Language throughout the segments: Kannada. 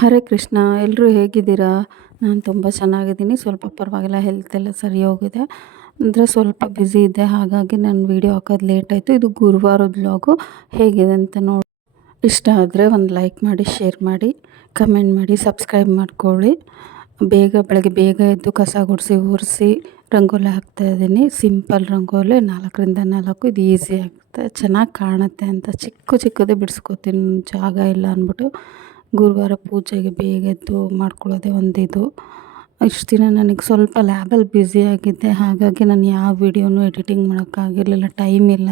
ಹರೇ ಕೃಷ್ಣ. ಎಲ್ಲರೂ ಹೇಗಿದ್ದೀರಾ? ನಾನು ತುಂಬ ಚೆನ್ನಾಗಿದ್ದೀನಿ. ಸ್ವಲ್ಪ ಪರವಾಗಿಲ್ಲ, ಹೆಲ್ತ್ ಎಲ್ಲ ಸರಿ ಹೋಗಿದೆ. ಅಂದರೆ ಸ್ವಲ್ಪ ಬ್ಯುಸಿ ಇದ್ದೆ, ಹಾಗಾಗಿ ನಾನು ವೀಡಿಯೋ ಹಾಕೋದು ಲೇಟ್ ಆಯಿತು. ಇದು ಗುರುವಾರದ ವ್ಲಾಗು. ಹೇಗಿದೆ ಅಂತ ನೋಡಿ. ಇಷ್ಟ ಆದರೆ ಒಂದು ಲೈಕ್ ಮಾಡಿ, ಶೇರ್ ಮಾಡಿ, ಕಮೆಂಟ್ ಮಾಡಿ, ಸಬ್ಸ್ಕ್ರೈಬ್ ಮಾಡ್ಕೊಳ್ಳಿ. ಬೆಳಗ್ಗೆ ಬೇಗ ಎದ್ದು ಕಸ ಗುಡಿಸಿ ಒರೆಸಿ ರಂಗೋಲಿ ಹಾಕ್ತಾಯಿದ್ದೀನಿ. ಸಿಂಪಲ್ ರಂಗೋಲಿ 4ರಿಂದ 4. ಇದು ಈಸಿ ಆಗುತ್ತೆ, ಚೆನ್ನಾಗಿ ಕಾಣುತ್ತೆ ಅಂತ ಚಿಕ್ಕದೇ ಬಿಡಿಸ್ಕೊತೀನಿ, ಜಾಗ ಇಲ್ಲ ಅಂದ್ಬಿಟ್ಟು. ಗುರುವಾರ ಪೂಜೆಗೆ ಬೇಗ ಎದ್ದು ಮಾಡ್ಕೊಳ್ಳೋದೇ ಒಂದಿದು. ಇಷ್ಟು ದಿನ ನನಗೆ ಸ್ವಲ್ಪ ಲ್ಯಾಬಲ್ಲಿ ಬ್ಯುಸಿಯಾಗಿದ್ದೆ, ಹಾಗಾಗಿ ನಾನು ಯಾವ ವೀಡಿಯೋನೂ ಎಡಿಟಿಂಗ್ ಮಾಡೋಕ್ಕಾಗಿರಲಿಲ್ಲ. ಟೈಮ್ ಇಲ್ಲ,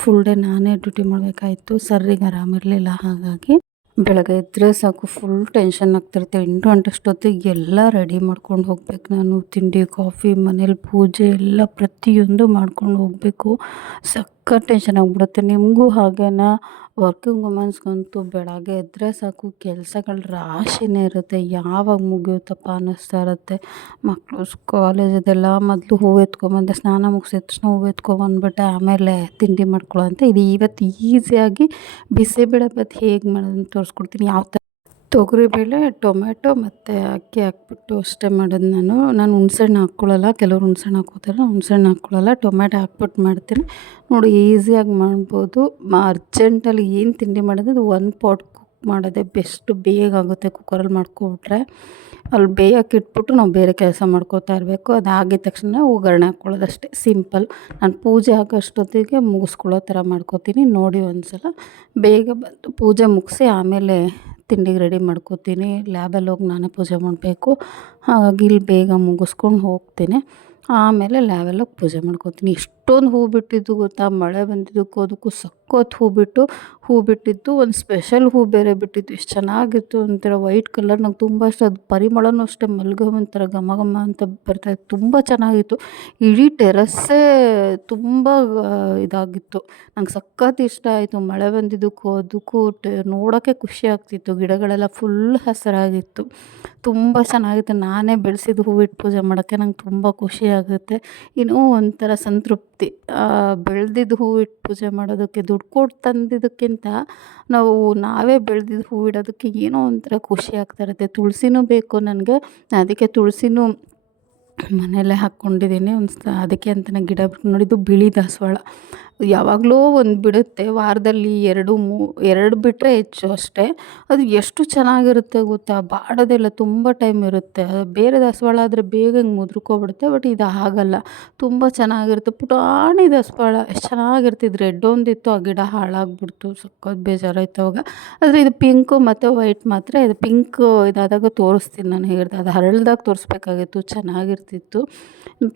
ಫುಲ್ ಡೇ ನಾನೇ ಡ್ಯೂಟಿ ಮಾಡಬೇಕಾಯಿತು. ಸರ್ರಿಗೆ ಆರಾಮಿರಲಿಲ್ಲ, ಹಾಗಾಗಿ ಬೆಳಗ್ಗೆ ಎದ್ದರೆ ಸಾಕು ಫುಲ್ ಟೆನ್ಷನ್ ಆಗ್ತಿರುತ್ತೆ. 8 ಗಂಟೆ ಅಷ್ಟೊತ್ತಿಗೆ ಎಲ್ಲ ರೆಡಿ ಮಾಡ್ಕೊಂಡು ಹೋಗ್ಬೇಕು ನಾನು. ತಿಂಡಿ, ಕಾಫಿ, ಮನೇಲಿ ಪೂಜೆ ಎಲ್ಲ ಪ್ರತಿಯೊಂದು ಮಾಡ್ಕೊಂಡು ಹೋಗಬೇಕು. ಸಖತ್ ಟೆನ್ಷನ್ ಆಗಿಬಿಡುತ್ತೆ. ನಿಮಗೂ ಹಾಗೇನಾ? ವರ್ಕಿಂಗ್ ವುಮೆನ್ಸ್ಗಂತೂ ಬೆಳಗ್ಗೆ ಎದ್ದರೆ ಸಾಕು ಕೆಲಸಗಳ ರಾಶಿನೇ ಇರುತ್ತೆ. ಯಾವಾಗ ಮುಗಿಯುತ್ತಪ್ಪ ಅನ್ನಿಸ್ತಾ ಇರುತ್ತೆ. ಮಕ್ಕಳು ಕಾಲೇಜದೆಲ್ಲ ಮೊದಲು ಹೂವು ಎತ್ಕೊಂಬಂದೆ, ಸ್ನಾನ ಮುಗಿಸಿದ ತಕ್ಷಣ ಹೂವು ಎತ್ಕೊಂಬಂದ್ಬಿಟ್ಟೆ, ಆಮೇಲೆ ತಿಂಡಿ ಮಾಡ್ಕೊಳ್ಳೋ ಅಂತ. ಇದು ಇವತ್ತು ಈಸಿಯಾಗಿ ಬಿಸಿಬೇಳೆಭಾತ್ ಹೇಗೆ ಮಾಡೋದಂತ ತೋರಿಸ್ಕೊಡ್ತೀನಿ. ಯಾವ ಥರ ತೊಗರಿಬೇಳೆ, ಟೊಮೆಟೊ ಮತ್ತು ಅಕ್ಕಿ ಹಾಕ್ಬಿಟ್ಟು ಅಷ್ಟೇ ಮಾಡೋದು ನಾನು ಹುಣ್ಸೆಹಣ್ಣು ಹಾಕ್ಕೊಳ್ಳಲ್ಲ. ಕೆಲವ್ರು ಹುಣ್ಸೆಹಣ್ಣು ಹಾಕ್ಕೋತಾರೆ, ಹುಣ್ಸೆಹಣ್ಣು ಹಾಕ್ಕೊಳ್ಳಲ್ಲ. ಟೊಮೆಟೊ ಹಾಕ್ಬಿಟ್ಟು ಮಾಡ್ತೀನಿ ನೋಡಿ. ಈಸಿಯಾಗಿ ಮಾಡ್ಬೋದು. ಅರ್ಜೆಂಟಲ್ಲಿ ಏನು ತಿಂಡಿ ಮಾಡೋದು, ಅದು 1 ಪಾಟ್ ಕುಕ್ ಮಾಡೋದೇ ಬೆಸ್ಟು. ಬೇಗ ಆಗುತ್ತೆ ಕುಕ್ಕರಲ್ಲಿ ಮಾಡ್ಕೊಬಿಟ್ರೆ. ಅಲ್ಲಿ ಬೇಯಕ್ಕೆ ಇಟ್ಬಿಟ್ಟು ನಾವು ಬೇರೆ ಕೆಲಸ ಮಾಡ್ಕೋತಾ ಇರಬೇಕು. ಅದು ಆಗಿದ ತಕ್ಷಣ ಒಗ್ಗರಣೆ ಹಾಕ್ಕೊಳ್ಳೋದು ಅಷ್ಟೇ, ಸಿಂಪಲ್. ನಾನು ಪೂಜೆ ಹಾಕೋಷ್ಟೊತ್ತಿಗೆ ಮುಗಿಸ್ಕೊಳ್ಳೋ ಥರ ಮಾಡ್ಕೋತೀನಿ. ನೋಡಿ ಒಂದು ಸಲ ಬೇಗ ಬಂದು ಪೂಜೆ ಮುಗಿಸಿ ಆಮೇಲೆ ತಿಂಡಿಗೆ ರೆಡಿ ಮಾಡ್ಕೋತೀನಿ. ಲ್ಯಾಬಲ್ಲಿ ಹೋಗಿ ನಾನೇ ಪೂಜೆ ಮಾಡಬೇಕು, ಹಾಗಾಗಿ ಇಲ್ಲಿ ಬೇಗ ಮುಗಿಸ್ಕೊಂಡು ಹೋಗ್ತೀನಿ. ಆಮೇಲೆ ಲ್ಯಾಬಲ್ಲೋಗಿ ಪೂಜೆ ಮಾಡ್ಕೋತೀನಿ. ಎಷ್ಟೊಂದು ಹೂ ಬಿಟ್ಟಿದ್ದು ಗೊತ್ತಾ? ಮಳೆ ಬಂದಿದ್ದಕ್ಕೂ ಅದಕ್ಕೂ ಸಖತ್ತು ಹೂ ಬಿಟ್ಟಿತ್ತು. ಒಂದು ಸ್ಪೆಷಲ್ ಹೂ ಬೇರೆ ಬಿಟ್ಟಿತ್ತು. ಎಷ್ಟು ಚೆನ್ನಾಗಿತ್ತು, ಒಂಥರ ವೈಟ್ ಕಲರ್. ನಂಗೆ ತುಂಬ ಇಷ್ಟ. ಅದು ಪರಿಮಳನೂ ಅಷ್ಟೇ, ಮಲ್ಲಿಗೆ ಒಂಥರ ಘಮ ಘಮ ಅಂತ ಬರ್ತಾಯಿತ್ತು. ತುಂಬ ಚೆನ್ನಾಗಿತ್ತು. ಇಡೀ ಟೆರಸ್ಸೇ ತುಂಬ ಇದಾಗಿತ್ತು. ನಂಗೆ ಸಖತ್ತು ಇಷ್ಟ ಆಯಿತು. ಮಳೆ ಬಂದಿದ್ದಕ್ಕೂ ಅದಕ್ಕೂ ನೋಡೋಕ್ಕೆ ಖುಷಿ ಆಗ್ತಿತ್ತು. ಗಿಡಗಳೆಲ್ಲ ಫುಲ್ ಹಸಿರಾಗಿತ್ತು, ತುಂಬ ಚೆನ್ನಾಗಿತ್ತು. ನಾನೇ ಬೆಳೆಸಿದ ಹೂವಿಟ್ಟು ಪೂಜೆ ಮಾಡೋಕ್ಕೆ ನಂಗೆ ತುಂಬ ಖುಷಿ ಆಗುತ್ತೆ. ಇನ್ನೂ ಒಂಥರ ಸಂತೃಪ್ತಿ. ಬೆಳೆದಿದ್ದು ಹೂವಿಟ್ಟು ಪೂಜೆ ಮಾಡೋದಕ್ಕೆ, ದುಡ್ಡು ಕೊಟ್ಟು ತಂದಿದ್ದಕ್ಕಿಂತ ನಾವೇ ಬೆಳೆದಿದ್ದು ಹೂ ಇಡೋದಕ್ಕೆ ಏನೋ ಒಂಥರ ಖುಷಿ ಆಗ್ತಾ ಇರುತ್ತೆ. ತುಳಸಿನೂ ಬೇಕು ನನಗೆ, ಅದಕ್ಕೆ ತುಳಸಿನೂ ಮನೆಯಲ್ಲೇ ಹಾಕ್ಕೊಂಡಿದ್ದೀನಿ. ಅದಕ್ಕೆ ಅಂತಲೇ ಗಿಡ ನೋಡಿದ್ದು ಬಿಳಿ ದಾಸವಾಳ. ಯಾವಾಗಲೋ ಒಂದು ಬಿಡುತ್ತೆ, ವಾರದಲ್ಲಿ 2 ಬಿಟ್ಟರೆ ಹೆಚ್ಚು ಅಷ್ಟೇ. ಅದು ಎಷ್ಟು ಚೆನ್ನಾಗಿರುತ್ತೆ ಗೊತ್ತಾ? ಬಾಡೋದೆಲ್ಲ ತುಂಬ ಟೈಮ್ ಇರುತ್ತೆ. ಬೇರೆ ದಾಸವಾಳ ಆದರೆ ಬೇಗ ಹಿಂಗೆ ಮುದುರ್ಕೊಬಿಡುತ್ತೆ, ಬಟ್ ಇದು ಹಾಗಲ್ಲ, ತುಂಬ ಚೆನ್ನಾಗಿರುತ್ತೆ. ಪುಟಾಣಿ ದಾಸವಾಳ ಎಷ್ಟು ಚೆನ್ನಾಗಿರುತ್ತೆ. ಇದು ರೆಡ್ ಒಂದಿತ್ತು, ಆ ಗಿಡ ಹಾಳಾಗ್ಬಿಡ್ತು. ಸಖತ್ ಬೇಜಾರಾಯ್ತು ಅವಾಗ. ಆದರೆ ಇದು ಪಿಂಕು ಮತ್ತು ವೈಟ್ ಮಾತ್ರ. ಇದು ಪಿಂಕ್ ಇದಾದಾಗ ತೋರಿಸ್ತೀನಿ ನಾನು ಹೇಗೆ. ಅದು ಹರಳ್ದಾಗ ತೋರಿಸ್ಬೇಕಾಗಿತ್ತು, ಚೆನ್ನಾಗಿರ್ತಿತ್ತು.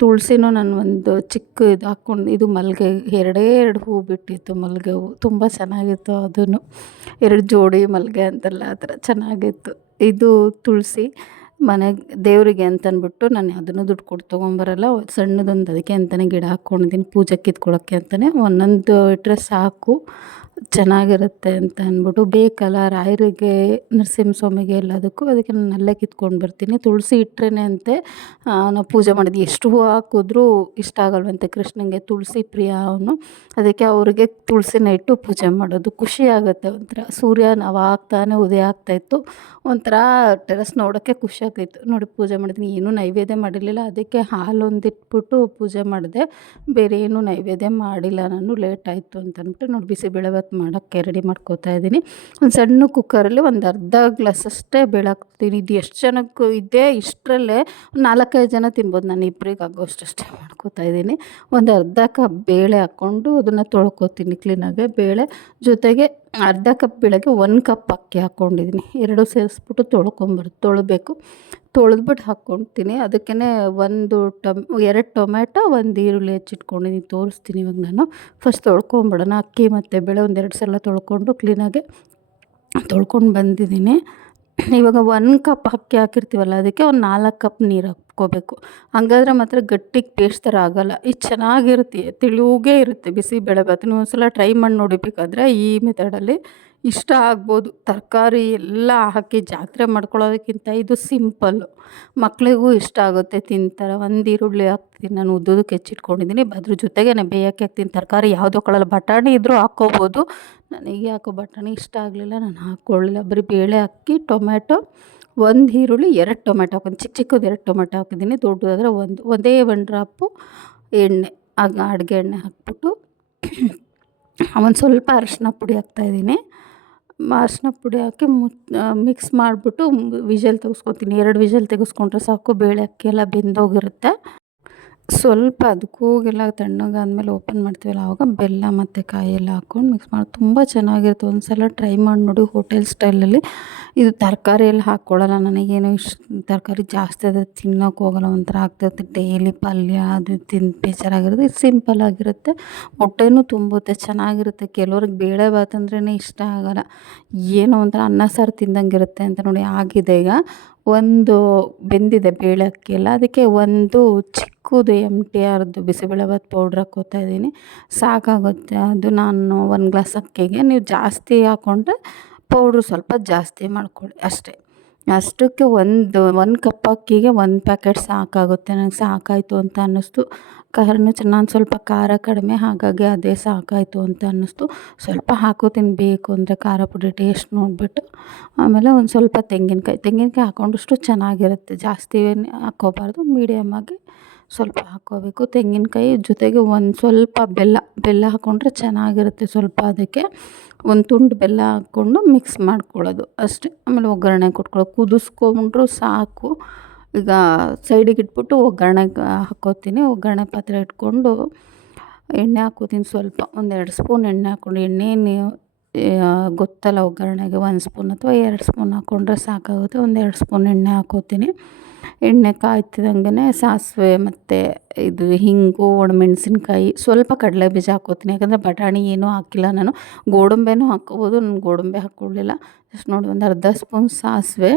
ತುಳಸಿನೂ ನಾನು ಒಂದು ಚಿಕ್ಕ ಇದು ಹಾಕ್ಕೊಂಡು, ಇದು ಮಲ್ಲಿಗೆ 2 ಹೂ ಬಿಟ್ಟಿತ್ತು, ಮಲ್ಲಿಗೆ ಹೂವು ತುಂಬ ಚೆನ್ನಾಗಿತ್ತು. ಅದನ್ನು 2 ಜೋಡಿ ಮಲ್ಲಿಗೆ ಅಂತೆಲ್ಲ ಆ ಥರ ಚೆನ್ನಾಗಿತ್ತು. ಇದು ತುಳಸಿ ಮನೆಗೆ ದೇವರಿಗೆ ಅಂತಂದ್ಬಿಟ್ಟು ನಾನು ಅದನ್ನು ದುಡ್ಡು ಕೊಟ್ಟು ತೊಗೊಂಬರಲ್ಲ. ಸಣ್ಣದೊಂದು ಅದಕ್ಕೆ ಅಂತಲೇ ಗಿಡ ಹಾಕ್ಕೊಂಡಿದ್ದೀನಿ, ಪೂಜೆಗೆ ಕಿತ್ಕೊಳ್ಳೋಕ್ಕೆ ಅಂತಲೇ. ಒಂದೊಂದು ಇಟ್ಟರೆ ಸಾಕು, ಚೆನ್ನಾಗಿರುತ್ತೆ ಅಂತ ಅಂದ್ಬಿಟ್ಟು. ಬೇಕಲ್ಲ ರಾಯರಿಗೆ, ನರಸಿಂಹಸ್ವಾಮಿಗೆ ಎಲ್ಲದಕ್ಕೂ, ಅದಕ್ಕೆ ನಾನು ಅಲ್ಲೇ ಕಿತ್ಕೊಂಡು ಬರ್ತೀನಿ. ತುಳಸಿ ಇಟ್ಟರೆ ಅಂತೆ ನಾವು ಪೂಜೆ ಮಾಡಿದ್ವಿ. ಎಷ್ಟು ಹೂವು ಹಾಕಿದ್ರೂ ಇಷ್ಟ ಆಗಲ್ವಂತೆ ಕೃಷ್ಣನಿಗೆ. ತುಳಸಿ ಪ್ರಿಯ ಅವನು, ಅದಕ್ಕೆ ಅವ್ರಿಗೆ ತುಳಸಿನ ಇಟ್ಟು ಪೂಜೆ ಮಾಡೋದು. ಖುಷಿ ಆಗುತ್ತೆ ಒಂಥರ. ಸೂರ್ಯ ಆವಾಗ್ತಾನೆ ಉದಯ ಆಗ್ತಾಯಿತ್ತು, ಒಂಥರ ಟೆರಸ್ ನೋಡೋಕ್ಕೆ ಖುಷಿ ಆಗ್ತಾಯಿತ್ತು. ನೋಡಿ ಪೂಜೆ ಮಾಡಿದ್ದೀನಿ, ಏನೂ ನೈವೇದ್ಯ ಮಾಡಿರಲಿಲ್ಲ, ಅದಕ್ಕೆ ಹಾಲೊಂದಿಟ್ಬಿಟ್ಟು ಪೂಜೆ ಮಾಡಿದೆ. ಬೇರೆ ಏನೂ ನೈವೇದ್ಯ ಮಾಡಿಲ್ಲ ನಾನು, ಲೇಟ್ ಆಯಿತು ಅಂತ ಅಂದ್ಬಿಟ್ಟು. ನೋಡಿ ಬಿಸಿಬೇಳೆಭಾತ್ ಮಾಡೋಕ್ಕೆ ರೆಡಿ ಮಾಡ್ಕೋತಾ ಇದ್ದೀನಿ. ಒಂದು ಸಣ್ಣ ಕುಕ್ಕರಲ್ಲಿ ಒಂದು ಅರ್ಧ ಗ್ಲಾಸ್ ಅಷ್ಟೇ ಬೇಳೆ ಹಾಕ್ತೀನಿ. ಇದು ಎಷ್ಟು ಜನಕ್ಕೆ ಇದೆ, ಇಷ್ಟರಲ್ಲೇ 4-5 ಜನ ತಿನ್ಬೋದು. ನಾನು ಇಬ್ಬರಿಗೆ ಆಗೋಷ್ಟಷ್ಟೇ ಮಾಡ್ಕೋತಾ ಇದ್ದೀನಿ. ಒಂದು ಅರ್ಧ ಕಪ್ ಬೇಳೆ ಹಾಕ್ಕೊಂಡು ಅದನ್ನು ತೊಳ್ಕೊತೀನಿ ಕ್ಲೀನಾಗೆ. ಬೇಳೆ ಜೊತೆಗೆ ಅರ್ಧ ಕಪ್ ಬೇಳೆಗೆ 1 ಕಪ್ ಅಕ್ಕಿ ಹಾಕ್ಕೊಂಡಿದ್ದೀನಿ. 2 ಸೇರಿಸ್ಬಿಟ್ಟು ತೊಳಬೇಕು. ತೊಳೆದ್ಬಿಟ್ಟು ಹಾಕ್ಕೊಳ್ತೀನಿ. ಅದಕ್ಕೇ 2 ಟೊಮೆಟೊ, 1 ಈರುಳ್ಳಿ ಹೆಚ್ಚಿಟ್ಕೊಂಡಿದ್ದೀನಿ, ತೋರಿಸ್ತೀನಿ ಇವಾಗ ನಾನು. ಫಸ್ಟ್ ತೊಳ್ಕೊಂಬಿಡೋಣ. ಅಕ್ಕಿ ಮತ್ತು ಬೇಳೆ 1-2 ಸಲ ತೊಳ್ಕೊಂಡು ಕ್ಲೀನಾಗೆ ತೊಳ್ಕೊಂಡು ಬಂದಿದ್ದೀನಿ. ಇವಾಗ 1 ಕಪ್ ಅಕ್ಕಿ ಹಾಕಿರ್ತೀವಲ್ಲ, ಅದಕ್ಕೆ ಒಂದು 4 ಕಪ್ ನೀರು ಹಾಕ್ಕೋಬೇಕು. ಹಂಗಾದ್ರೆ ಮಾತ್ರ ಗಟ್ಟಿಗೆ ಪೇಸ್ಟ್ ಥರ ಆಗೋಲ್ಲ. ಇದು ಚೆನ್ನಾಗಿರುತ್ತೆ, ತಿಳಿಯೋಗೇ ಇರುತ್ತೆ ಬಿಸಿಬೇಳೆಭಾತ್. ನೀವು ಒಂದು ಸಲ ಟ್ರೈ ಮಾಡಿ ನೋಡಿ ಬೇಕಾದರೆ ಈ ಮೆಥಡಲ್ಲಿ. ಇಷ್ಟ ಆಗ್ಬೋದು. ತರಕಾರಿ ಎಲ್ಲ ಹಾಕಿ ಜಾತ್ರೆ ಮಾಡ್ಕೊಳ್ಳೋದಕ್ಕಿಂತ ಇದು ಸಿಂಪಲ್ಲು. ಮಕ್ಕಳಿಗೂ ಇಷ್ಟ ಆಗುತ್ತೆ, ತಿಂತಾರೆ. ಒಂದು ಈರುಳ್ಳಿ ಹಾಕ್ತೀನಿ ನಾನು, ಉದ್ದುದಕ್ಕೆ ಹೆಚ್ಚಿಟ್ಕೊಂಡಿದ್ದೀನಿ. ಅದ್ರ ಜೊತೆಗೇನೆ ಬೇಯೋಕ್ಕೆ ಹಾಕ್ತೀನಿ. ತರಕಾರಿ ಯಾವುದು ಹಾಕೊಳ್ಳಲ್ಲ. ಬಟಾಣಿ ಇದ್ದರೂ ಹಾಕ್ಕೋಬೋದು. ನನಗೆ ಯಾಕೋ ಬಟಾಣಿ ಇಷ್ಟ ಆಗಲಿಲ್ಲ, ನಾನು ಹಾಕ್ಕೊಳ್ಳಿಲ್ಲ. ಬರೀ ಬೇಳೆ ಹಾಕಿ ಟೊಮ್ಯಾಟೊ, 1 ಈರುಳ್ಳಿ, 2 ಟೊಮ್ಯಾಟೊ ಹಾಕಿದ್ದೀನಿ. ಚಿಕ್ಕ ಚಿಕ್ಕದು 2 ಟೊಮ್ಯಾಟೊ ಹಾಕಿದ್ದೀನಿ. ದೊಡ್ಡದಾದರೆ ಒಂದೇ 1 ಡ್ರಾಪು ಎಣ್ಣೆ, ಅಡುಗೆ ಎಣ್ಣೆ ಹಾಕ್ಬಿಟ್ಟು ಒಂದು ಸ್ವಲ್ಪ ಅರಶಿನ ಪುಡಿ ಹಾಕ್ತಾಯಿದ್ದೀನಿ. ಅರಶಿನ ಪುಡಿ ಹಾಕಿ ಮಿಕ್ಸ್ ಮಾಡಿಬಿಟ್ಟು ವಿಷಲ್ ತೆಗೆಸ್ಕೊತೀನಿ. 2 ವಿಷಲ್ ತೆಗೆಸ್ಕೊಂಡ್ರೆ ಸಾಕು, ಬೇಳೆ ಅಕ್ಕಿ ಎಲ್ಲ ಬೆಂದೋಗಿರುತ್ತೆ. ಸ್ವಲ್ಪ ಅದು ಕೂಗೆಲ್ಲ ತಣ್ಣಗಾದ್ಮೇಲೆ ಓಪನ್ ಮಾಡ್ತೀವಲ್ಲ, ಆವಾಗ ಬೆಲ್ಲ ಮತ್ತು ಕಾಯಿ ಎಲ್ಲ ಹಾಕ್ಕೊಂಡು ಮಿಕ್ಸ್ ಮಾಡಿ ತುಂಬ ಚೆನ್ನಾಗಿರುತ್ತೆ. ಒಂದು ಸಲ ಟ್ರೈ ಮಾಡಿ ನೋಡಿ ಹೋಟೆಲ್ ಸ್ಟೈಲಲ್ಲಿ. ಇದು ತರಕಾರಿ ಎಲ್ಲ ಹಾಕ್ಕೊಳ್ಳಲ್ಲ. ನನಗೇನು ತರಕಾರಿ ಜಾಸ್ತಿ ಆದರೆ ತಿನ್ನೋಕೆ ಹೋಗಲ್ಲ, ಒಂಥರ ಆಗ್ತಿರುತ್ತೆ. ಡೈಲಿ ಪಲ್ಯ ಅದು ತಿಂದು ಬೇಜಾರಾಗಿರುತ್ತೆ. ಇದು ಸಿಂಪಲ್ ಆಗಿರುತ್ತೆ, ಹೊಟ್ಟೆನೂ ತುಂಬುತ್ತೆ, ಚೆನ್ನಾಗಿರುತ್ತೆ. ಕೆಲವ್ರಿಗೆ ಬೇಳೆಭಾತ್ ಅಂದ್ರೇ ಇಷ್ಟ ಆಗಲ್ಲ, ಏನೋ ಒಂಥರ ಅನ್ನ ಸಾರು ತಿಂದಂಗಿರುತ್ತೆ ಅಂತ. ನೋಡಿ ಆಗಿದೆ. ಈಗ ಒಂದು ಬೆಂದಿದೆ ಬೇಳೆ ಅಕ್ಕಿ ಎಲ್ಲ, ಅದಕ್ಕೆ ಒಂದು ಚಿಕ್ಕದು MTRದು ಬಿಸಿಬೇಳೆಭಾತ್ ಪೌಡ್ರ್ ಹಾಕ್ಕೋತಾ ಇದ್ದೀನಿ. ಸಾಕಾಗುತ್ತೆ ಅದು. ನಾನು 1 ಗ್ಲಾಸ್ ಅಕ್ಕಿಗೆ, ನೀವು ಜಾಸ್ತಿ ಹಾಕ್ಕೊಂಡ್ರೆ ಪೌಡ್ರು ಸ್ವಲ್ಪ ಜಾಸ್ತಿ ಮಾಡ್ಕೊಳ್ಳಿ ಅಷ್ಟೇ. ಅಷ್ಟಕ್ಕೆ ಒಂದು ಕಪ್ ಅಕ್ಕಿಗೆ 1 ಪ್ಯಾಕೆಟ್ ಸಾಕಾಗುತ್ತೆ. ನನಗೆ ಸಾಕಾಯಿತು ಅಂತ ಅನ್ನಿಸ್ತು. ಖಾರನೂ ನಾನು ಸ್ವಲ್ಪ ಖಾರ ಕಡಿಮೆ, ಹಾಗಾಗಿ ಅದೇ ಸಾಕಾಯಿತು ಅಂತ ಅನ್ನಿಸ್ತು. ಸ್ವಲ್ಪ ಹಾಕ್ಕೋತೀನಿ ಬೇಕು ಅಂದರೆ ಖಾರ ಪುಡಿ ಟೇಸ್ಟ್ ನೋಡಿಬಿಟ್ಟು. ಆಮೇಲೆ ಒಂದು ಸ್ವಲ್ಪ ತೆಂಗಿನಕಾಯಿ ಹಾಕ್ಕೊಂಡಷ್ಟು ಚೆನ್ನಾಗಿರುತ್ತೆ. ಜಾಸ್ತಿ ಹಾಕ್ಕೋಬಾರ್ದು, ಮೀಡಿಯಮ್ಮಾಗಿ ಸ್ವಲ್ಪ ಹಾಕ್ಕೋಬೇಕು. ತೆಂಗಿನಕಾಯಿ ಜೊತೆಗೆ ಒಂದು ಸ್ವಲ್ಪ ಬೆಲ್ಲ ಹಾಕ್ಕೊಂಡ್ರೆ ಚೆನ್ನಾಗಿರುತ್ತೆ. ಸ್ವಲ್ಪ ಅದಕ್ಕೆ ಒಂದು ತುಂಡು ಬೆಲ್ಲ ಹಾಕ್ಕೊಂಡು ಮಿಕ್ಸ್ ಮಾಡ್ಕೊಳ್ಳೋದು ಅಷ್ಟೇ. ಆಮೇಲೆ ಒಗ್ಗರಣೆ ಕೊಟ್ಕೊಳ್ಳೋದು, ಕುದಿಸ್ಕೊಂಡ್ರು ಸಾಕು. ಈಗ ಸೈಡಿಗೆ ಇಟ್ಬಿಟ್ಟು ಒಗ್ಗರಣೆಗೆ ಹಾಕ್ಕೋತೀನಿ. ಒಗ್ಗರಣೆ ಪಾತ್ರೆ ಇಟ್ಕೊಂಡು ಎಣ್ಣೆ ಹಾಕ್ಕೋತೀನಿ. ಸ್ವಲ್ಪ 1-2 ಸ್ಪೂನ್ ಎಣ್ಣೆ ಹಾಕ್ಕೊಂಡು, ಎಣ್ಣೆ ಗೊತ್ತಲ್ಲ ಒಗ್ಗರಣೆಗೆ 1 ಸ್ಪೂನ್ ಅಥವಾ 2 ಸ್ಪೂನ್ ಹಾಕ್ಕೊಂಡ್ರೆ ಸಾಕಾಗುತ್ತೆ. 1-2 ಸ್ಪೂನ್ ಎಣ್ಣೆ ಹಾಕ್ಕೋತೀನಿ. ಎಣ್ಣೆ ಕಾಯ್ತಿದ್ದಂಗೆ ಸಾಸಿವೆ ಮತ್ತು ಇದು ಹಿಂಗು, ಒಣಮೆಣ್ಸಿನ್ಕಾಯಿ, ಸ್ವಲ್ಪ ಕಡಲೆ ಬೀಜ ಹಾಕ್ಕೋತೀನಿ. ಯಾಕಂದರೆ ಬಟಾಣಿ ಏನೂ ಹಾಕಿಲ್ಲ ನಾನು. ಗೋಡಂಬಿನೂ ಹಾಕ್ಕೋಬೋದು, ನಾನು ಗೋಡಂಬಿ ಹಾಕ್ಕೊಳ್ಳಿಲ್ಲ. ಜಸ್ಟ್ ನೋಡಿ ಒಂದು ಅರ್ಧ ಸ್ಪೂನ್ ಸಾಸಿವೆ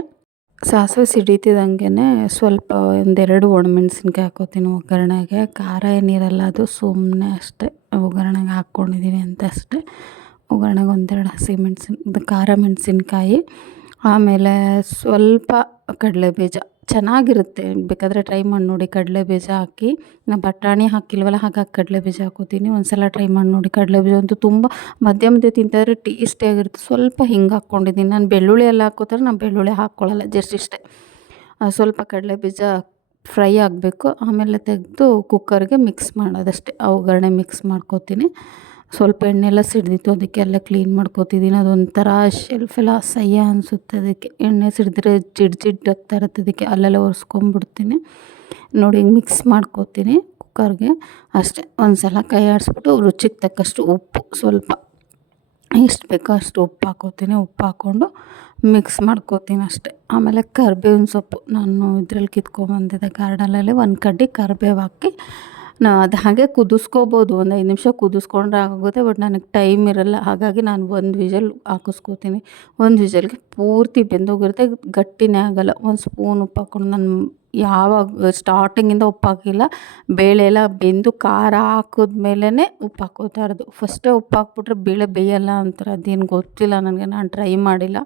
ಸಿಡಿತಿದ್ದಂಗೆ ಸ್ವಲ್ಪ 1-2 ಒಣಮೆಣ್ಸಿನ್ಕಾಯಿ ಹಾಕ್ಕೋತೀನಿ ಒಗ್ಗರಣೆಗೆ. ಖಾರ ಏನಿರಲ್ಲ, ಅದು ಸುಮ್ಮನೆ ಅಷ್ಟೇ ಒಗ್ಗರಣೆಗೆ ಹಾಕ್ಕೊಂಡಿದ್ದೀನಿ ಅಂತ ಅಷ್ಟೇ. ಒಗ್ಗರಣೆಗೆ 1-2 ಖಾರ ಮೆಣಸಿನ್ಕಾಯಿ, ಆಮೇಲೆ ಸ್ವಲ್ಪ ಕಡಲೆಬೀಜ. ಚೆನ್ನಾಗಿರುತ್ತೆ, ಬೇಕಾದರೆ ಟ್ರೈ ಮಾಡಿ ನೋಡಿ ಕಡಲೆಬೀಜ ಹಾಕಿ. ನಾನು ಬಟಾಣಿ ಹಾಕಿಲ್ವಲ್ಲ, ಹಾಗಾಗಿ ಕಡಲೆಬೀಜ ಹಾಕ್ಕೋತೀನಿ. ಒಂದು ಸಲ ಟ್ರೈ ಮಾಡಿ ನೋಡಿ. ಕಡಲೆಬೀಜ ಅಂತೂ ತುಂಬ ಮಧ್ಯೆ ತಿಂತಾಯಿದ್ರೆ ಟೇಸ್ಟಿಯಾಗಿರುತ್ತೆ. ಸ್ವಲ್ಪ ಹಿಂಗೆ ಹಾಕ್ಕೊಂಡಿದ್ದೀನಿ. ನಾನು ಬೆಳ್ಳುಳ್ಳಿ ಎಲ್ಲ ಹಾಕ್ಕೋತಾರೆ, ನಾನು ಬೆಳ್ಳುಳ್ಳಿ ಹಾಕ್ಕೊಳ್ಳಲ್ಲ, ಜಸ್ಟ್ ಇಷ್ಟೇ. ಸ್ವಲ್ಪ ಕಡಲೆಬೀಜ ಫ್ರೈ ಆಗಬೇಕು, ಆಮೇಲೆ ತೆಗೆದು ಕುಕ್ಕರ್ಗೆ ಮಿಕ್ಸ್ ಮಾಡೋದಷ್ಟೇ. ಆ ಒಗ್ಗರಣೆ ಮಿಕ್ಸ್ ಮಾಡ್ಕೋತೀನಿ. ಸ್ವಲ್ಪ ಎಣ್ಣೆಲ್ಲ ಸಿಡ್ದಿತ್ತು, ಅದಕ್ಕೆಲ್ಲ ಕ್ಲೀನ್ ಮಾಡ್ಕೋತಿದ್ದೀನಿ. ಅದೊಂಥರ ಶೆಲ್ಫೆಲ್ಲ ಅಸಹ್ಯ ಅನಿಸುತ್ತೆ. ಅದಕ್ಕೆ ಎಣ್ಣೆ ಸಿಡಿದ್ರೆ ಜಿಡ್ಡಾಗ್ತಾ ಇರುತ್ತೆ, ಅದಕ್ಕೆ ಅಲ್ಲೆಲ್ಲ ಒರೆಸ್ಕೊಂಬಿಡ್ತೀನಿ. ನೋಡಿ ಹಿಂಗೆ ಮಿಕ್ಸ್ ಮಾಡ್ಕೋತೀನಿ ಕುಕ್ಕರ್ಗೆ ಅಷ್ಟೇ. ಒಂದು ಸಲ ಕೈ ಆಡಿಸ್ಬಿಟ್ಟು ರುಚಿಗೆ ತಕ್ಕಷ್ಟು ಉಪ್ಪು, ಸ್ವಲ್ಪ ಎಷ್ಟು ಬೇಕೋ ಅಷ್ಟು ಉಪ್ಪು ಹಾಕ್ಕೋತೀನಿ. ಉಪ್ಪು ಹಾಕ್ಕೊಂಡು ಮಿಕ್ಸ್ ಮಾಡ್ಕೋತೀನಿ ಅಷ್ಟೇ. ಆಮೇಲೆ ಕರಿಬೇವಿನ ಸೊಪ್ಪು ನಾನು ಇದ್ರಲ್ಲಿ ಕಿತ್ಕೊಂಬಂದಿದ್ದೆ ಗಾರ್ಡನಲ್ಲಿ, 1 ಕಡ್ಡಿ ಕರಿಬೇವು ಹಾಕಿ ಅದು ಹಾಗೆ ಕುದಿಸ್ಕೋಬೋದು. ಒಂದು 5 ನಿಮಿಷ ಕುದಿಸ್ಕೊಂಡ್ರೆ ಆಗೋಗುತ್ತೆ. ಬಟ್ ನನಗೆ ಟೈಮ್ ಇರಲ್ಲ, ಹಾಗಾಗಿ ನಾನು 1 ವಿಷಲ್ ಹಾಕಿಸ್ಕೋತೀನಿ. 1 ವಿಷಲ್ಗೆ ಪೂರ್ತಿ ಬೆಂದೋಗಿರುತ್ತೆ, ಗಟ್ಟಿನೇ ಆಗೋಲ್ಲ. 1 ಸ್ಪೂನ್ ಉಪ್ಪು ಹಾಕ್ಕೊಂಡು, ನಾನು ಯಾವಾಗ ಸ್ಟಾರ್ಟಿಂಗಿಂದ ಉಪ್ಪು ಹಾಕಿಲ್ಲ. ಬೇಳೆ ಎಲ್ಲ ಬೆಂದು ಖಾರ ಹಾಕಿದ್ಮೇಲೆ ಉಪ್ಪು ಹಾಕ್ಕೋತಾ ಇರೋದು. ಫಸ್ಟೇ ಉಪ್ಪು ಹಾಕ್ಬಿಟ್ರೆ ಬೇಳೆ ಬೇಯೋಲ್ಲ ಅಂತಾರೆ, ಅದೇನು ಗೊತ್ತಿಲ್ಲ ನನಗೆ, ನಾನು ಟ್ರೈ ಮಾಡಿಲ್ಲ.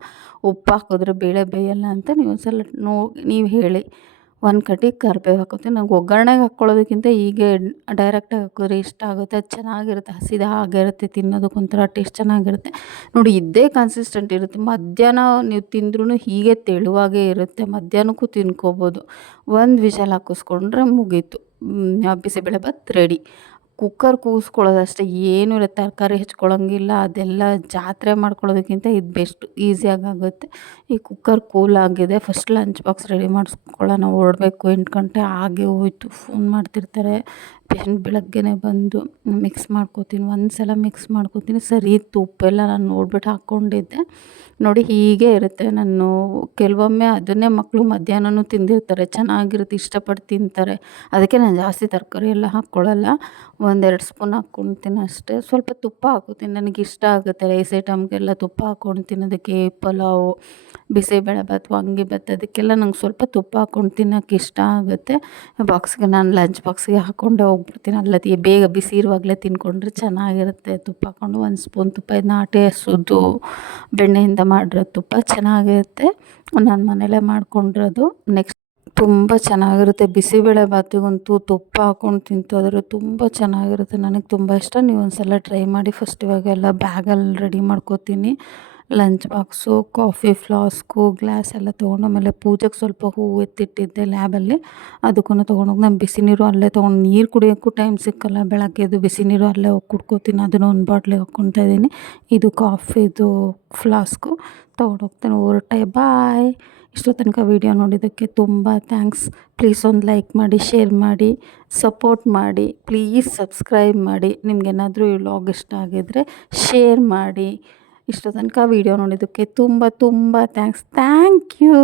ಉಪ್ಪು ಹಾಕಿದ್ರೆ ಬೇಳೆ ಬೇಯೋಲ್ಲ ಅಂತ. ನೀವು ಒಂದು ಸಲ ನೀವು ಹೇಳಿ. 1 ಕಡ್ಡಿ ಕರಿಬೇವು ಹಾಕ್ಕೋತೀನಿ. ನಂಗೆ ಒಗ್ಗರಣೆಗೆ ಹಾಕ್ಕೊಳ್ಳೋದಕ್ಕಿಂತ ಹೀಗೆ ಡೈರೆಕ್ಟಾಗಿ ಹಾಕಿದ್ರೆ ಇಷ್ಟ ಆಗುತ್ತೆ, ಅದು ಚೆನ್ನಾಗಿರುತ್ತೆ. ಹಸಿದು ಹಾಗೆ ಇರುತ್ತೆ, ತಿನ್ನೋದಕ್ಕೆ ಒಂಥರ ಟೇಸ್ಟ್ ಚೆನ್ನಾಗಿರುತ್ತೆ. ನೋಡಿ ಇದೇ ಕನ್ಸಿಸ್ಟೆಂಟ್ ಇರುತ್ತೆ. ಮಧ್ಯಾಹ್ನ ನೀವು ತಿಂದ್ರೂ ಹೀಗೆ ತೆಳುವಾಗೇ ಇರುತ್ತೆ, ಮಧ್ಯಾಹ್ನಕ್ಕೂ ತಿನ್ಕೋಬೋದು. 1 ವಿಷಲ್ ಹಾಕಿಸ್ಕೊಂಡ್ರೆ ಮುಗೀತು, ಬಿಸಿಬೇಳೆಭಾತ್ ರೆಡಿ. ಕುಕ್ಕರ್ ಕೂಗಿಸ್ಕೊಳ್ಳೋದಷ್ಟೇ, ಏನೂ ಇಲ್ಲ. ತರಕಾರಿ ಹೆಚ್ಕೊಳ್ಳೋಂಗಿಲ್ಲ, ಅದೆಲ್ಲ ಜಾತ್ರೆ ಮಾಡ್ಕೊಳ್ಳೋದಕ್ಕಿಂತ ಇದು ಬೆಸ್ಟು, ಈಸಿಯಾಗಿ ಆಗುತ್ತೆ. ಈ ಕುಕ್ಕರ್ ಕೂಲಾಗಿದೆ. ಫಸ್ಟ್ ಲಂಚ್ ಬಾಕ್ಸ್ ರೆಡಿ ಮಾಡಿಸ್ಕೊಳ್ಳೋಣ, ಹೊರಡಬೇಕು. 8 ಗಂಟೆ ಆಗೇ ಹೋಯ್ತು. ಫೋನ್ ಮಾಡ್ತಿರ್ತಾರೆ ಪೇಷಂಟ್. ಬೆಳಗ್ಗೆನೇ ಬಂದು ಮಿಕ್ಸ್ ಮಾಡ್ಕೋತೀನಿ. ಒಂದು ಸಲ ಮಿಕ್ಸ್ ಮಾಡ್ಕೋತೀನಿ. ಸರಿ ಇತ್ತು ಉಪ್ಪೆಲ್ಲ, ನಾನು ನೋಡ್ಬಿಟ್ಟು ಹಾಕ್ಕೊಂಡಿದ್ದೆ. ನೋಡಿ ಹೀಗೆ ಇರುತ್ತೆ. ನಾನು ಕೆಲವೊಮ್ಮೆ ಅದನ್ನೇ ಮಕ್ಕಳು ಮಧ್ಯಾಹ್ನನೂ ತಿಂದಿರ್ತಾರೆ, ಚೆನ್ನಾಗಿರುತ್ತೆ, ಇಷ್ಟಪಟ್ಟು ತಿಂತಾರೆ. ಅದಕ್ಕೆ ನಾನು ಜಾಸ್ತಿ ತರಕಾರಿ ಎಲ್ಲ ಹಾಕ್ಕೊಳ್ಳಲ್ಲ. 1-2 ಸ್ಪೂನ್ ಹಾಕ್ಕೊಳ್ತೀನಿ ಅಷ್ಟೇ. ಸ್ವಲ್ಪ ತುಪ್ಪ ಹಾಕ್ಕೋತೀನಿ, ನನಗೆ ಇಷ್ಟ ಆಗುತ್ತೆ. ರೈಸ್ ಐಟಮ್ಗೆಲ್ಲ ತುಪ್ಪ ಹಾಕ್ಕೊಂಡು ತಿನ್ನೋದಕ್ಕೆ, ಪಲಾವು, ಬಿಸಿಬೇಳೆಭಾತ್, ವಾಂಗಿಭಾತ್, ಅದಕ್ಕೆಲ್ಲ ನಂಗೆ ಸ್ವಲ್ಪ ತುಪ್ಪ ಹಾಕ್ಕೊಂಡು ತಿನ್ನೋಕ್ಕೆ ಇಷ್ಟ ಆಗುತ್ತೆ. ಬಾಕ್ಸ್ಗೆ ನಾನು ಲಂಚ್ ಬಾಕ್ಸ್ಗೆ ಹಾಕ್ಕೊಂಡೆ ಹೋಗ್ಬಿಟ್ಟು ಹೋಗ್ಬಿಡ್ತೀನಿ. ಅಲ್ಲದೆ ಬೇಗ ಬಿಸಿ ಇರುವಾಗಲೇ ತಿಂದ್ಕೊಂಡ್ರೆ ಚೆನ್ನಾಗಿರುತ್ತೆ. ತುಪ್ಪ ಹಾಕ್ಕೊಂಡು 1 ಸ್ಪೂನ್ ತುಪ್ಪ, ಇದು ನಾಟಿ ಹಸುದು ಬೆಣ್ಣೆಯಿಂದ ಮಾಡಿರೋ ತುಪ್ಪ ಚೆನ್ನಾಗಿರುತ್ತೆ. ನಾನು ಮನೇಲೇ ಮಾಡ್ಕೊಂಡಿರೋದು. ನೆಕ್ಸ್ಟ್ ತುಂಬ ಚೆನ್ನಾಗಿರುತ್ತೆ. ಬಿಸಿಬೇಳೆಬಾತಿಗಂತೂ ತುಪ್ಪ ಹಾಕ್ಕೊಂಡು ತಿಂತಾಯಿದ್ರೆ ತುಂಬ ಚೆನ್ನಾಗಿರುತ್ತೆ. ನನಗೆ ತುಂಬ ಇಷ್ಟ. ನೀವು ಒಂದ್ಸಲ ಟ್ರೈ ಮಾಡಿ. ಫಸ್ಟ್ ಇವಾಗೆಲ್ಲ ಬ್ಯಾಗಲ್ಲಿ ರೆಡಿ ಮಾಡ್ಕೋತೀನಿ. Lunch box, coffee flask, glass ಎಲ್ಲ ತೊಗೊಂಡು, ಆಮೇಲೆ ಪೂಜೆಗೆ ಸ್ವಲ್ಪ ಹೂವು ಎತ್ತಿಟ್ಟಿದ್ದೆ ಲ್ಯಾಬಲ್ಲಿ, ಅದಕ್ಕೂ ತೊಗೊಂಡೋಗಿ ನಾನು ಬಿಸಿ ನೀರು ಅಲ್ಲೇ ತೊಗೊಂಡು, ನೀರು ಕುಡಿಯೋಕ್ಕೂ ಟೈಮ್ ಸಿಕ್ಕಲ್ಲ. ಬೆಳಗ್ಗೆದು ಬಿಸಿ ನೀರು ಅಲ್ಲೇ ಹೋಗಿ ಕುಡ್ಕೋತೀನಿ. ಅದನ್ನು ಒಂದು ಬಾಟ್ಲಿಗೆ ಹಾಕ್ಕೊತಾ ಇದ್ದೀನಿ. ಇದು ಕಾಫಿದು ಫ್ಲಾಸ್ಕು ತೊಗೊಂಡೋಗ್ತೀನಿ. ಹೊರಟೆ. ಬಾಯ್. ಇಷ್ಟೋ ತನಕ ವೀಡಿಯೋ ನೋಡಿದ್ದಕ್ಕೆ ತುಂಬ ಥ್ಯಾಂಕ್ಸ್. ಪ್ಲೀಸ್ ಒಂದು ಲೈಕ್ ಮಾಡಿ, ಶೇರ್ ಮಾಡಿ, ಸಪೋರ್ಟ್ ಮಾಡಿ. ಪ್ಲೀಸ್ ಸಬ್ಸ್ಕ್ರೈಬ್ ಮಾಡಿ. ನಿಮ್ಗೇನಾದರೂ ಈ ವ್ಲಾಗ್ ಇಷ್ಟ ಆಗಿದ್ದರೆ ಶೇರ್ ಮಾಡಿ. ಇಷ್ಟೋ ತನಕ ವೀಡಿಯೋ ನೋಡಿದ್ದಕ್ಕೆ ತುಂಬ ತುಂಬ ಥ್ಯಾಂಕ್ಸ್. Thank you.